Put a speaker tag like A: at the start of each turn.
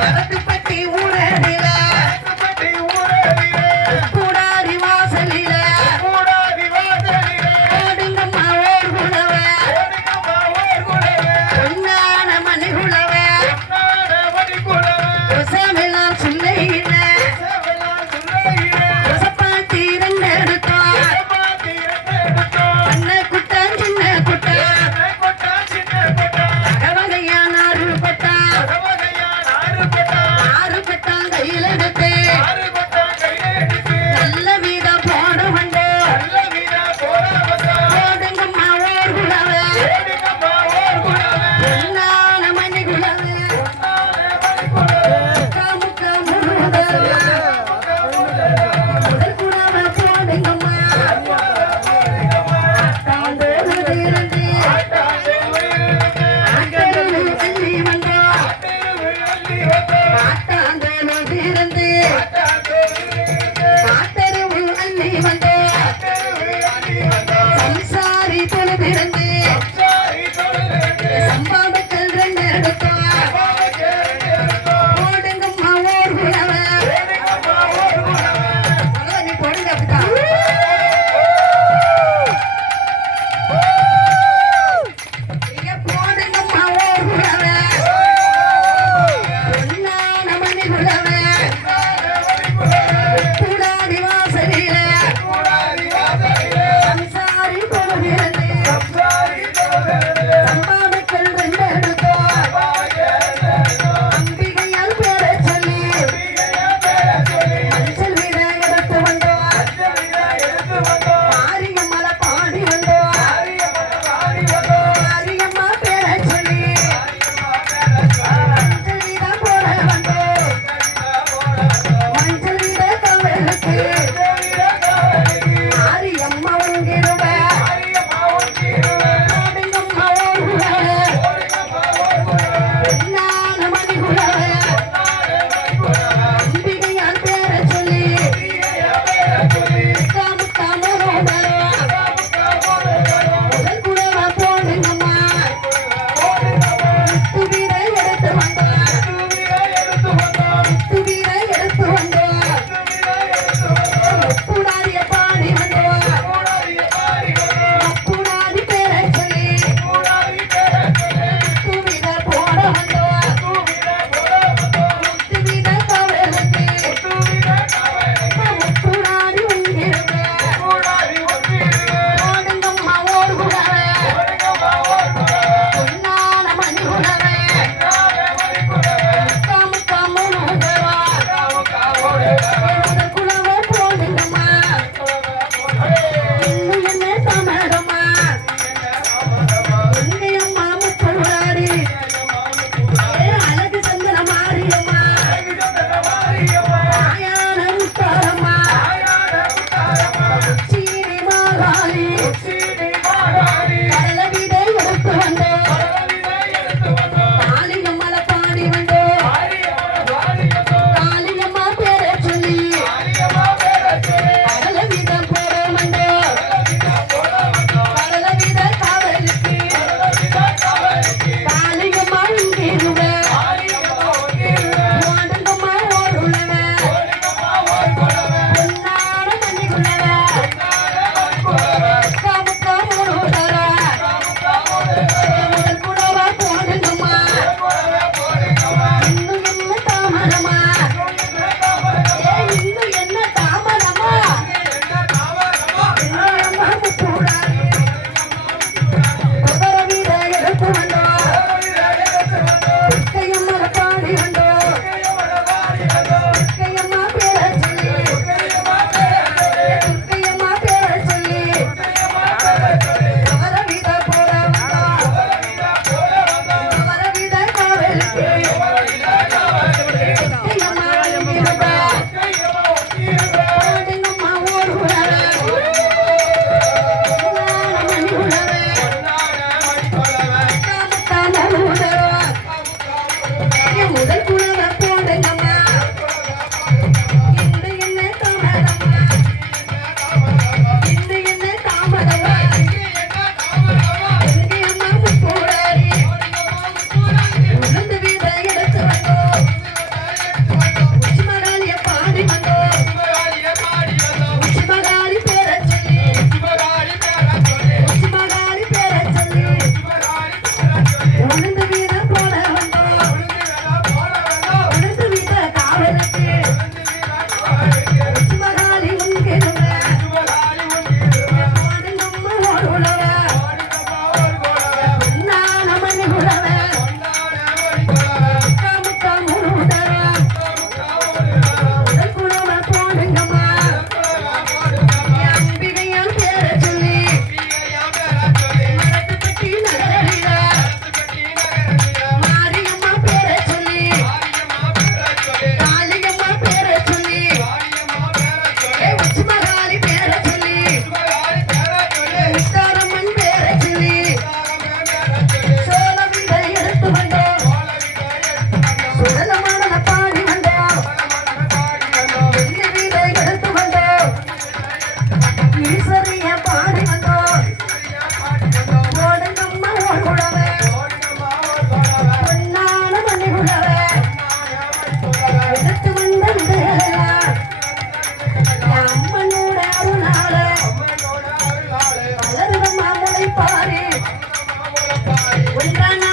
A: todas las. உண்டன